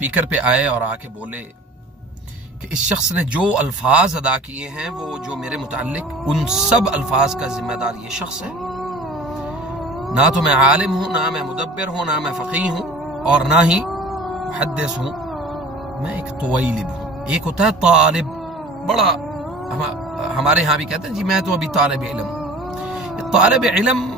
Speaker पे आए और आके बोले कि इस शख्स ने जो अल्फाज अदा किए हैं वो जो मेरे मुताल्लिक, उन सब अल्फाज का जिम्मेदार ये शख्स है। ना तो मैं आलिम हूं, ना मैं मुदब्बिर हूं, ना मैं फकीह हूं, और ना ही मुहद्दिस हूं। मैं एक तवैलिब हूं। एक होता है तालिब, बड़ा हमारे यहाँ भी कहते हैं जी मैं तो अभी तालिब इल्म हूं। तालिब इल्म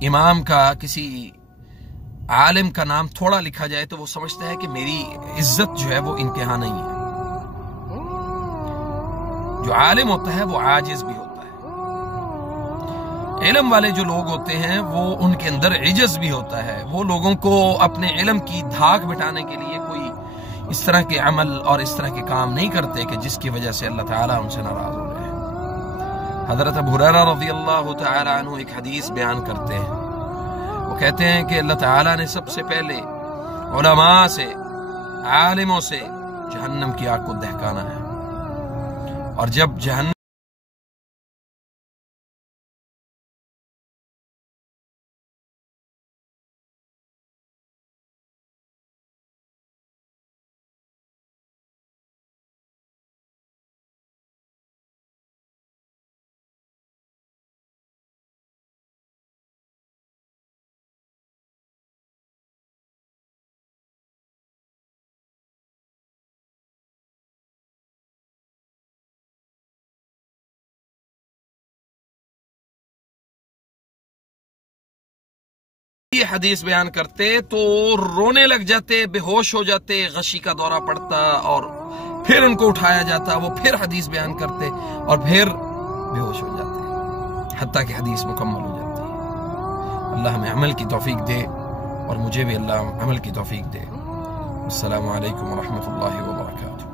इमाम का, किसी आलिम का नाम थोड़ा लिखा जाए तो वो समझता है कि मेरी इज्जत जो है वो इनके यहां नहीं है। जो आलिम होता है वो आजिज भी होता है। इल्म वाले जो लोग होते हैं वो उनके अंदर इज्जत भी होता है। वो लोगों को अपने इल्म की धाक बिठाने के लिए कोई इस तरह के अमल और इस तरह के काम नहीं करते कि जिसकी वजह से अल्लाह ताला उनसे नाराज हो जाए। हजरत अबू हुरैरा रज़ियल्लाहु तआला अन्हु एक हदीस बयान करते हैं। वो कहते हैं कि अल्लाह ताला ने सबसे पहले उलमा से, आलिमों से जहन्नम की आग को दहकाना है, और जब जहन्नम ये हदीस बयान करते तो रोने लग जाते, बेहोश हो जाते, गशी का दौरा पड़ता, और फिर उनको उठाया जाता, वो फिर हदीस बयान करते और फिर बेहोश हो जाते, हत्ता कि हदीस मुकम्मल हो जाती है। अल्लाह हमें अमल की तौफीक दे और मुझे भी अल्लाह अमल की तौफीक दे। अस्सलामु अलैकुम व रहमतुल्लाहि व बरकातुहू।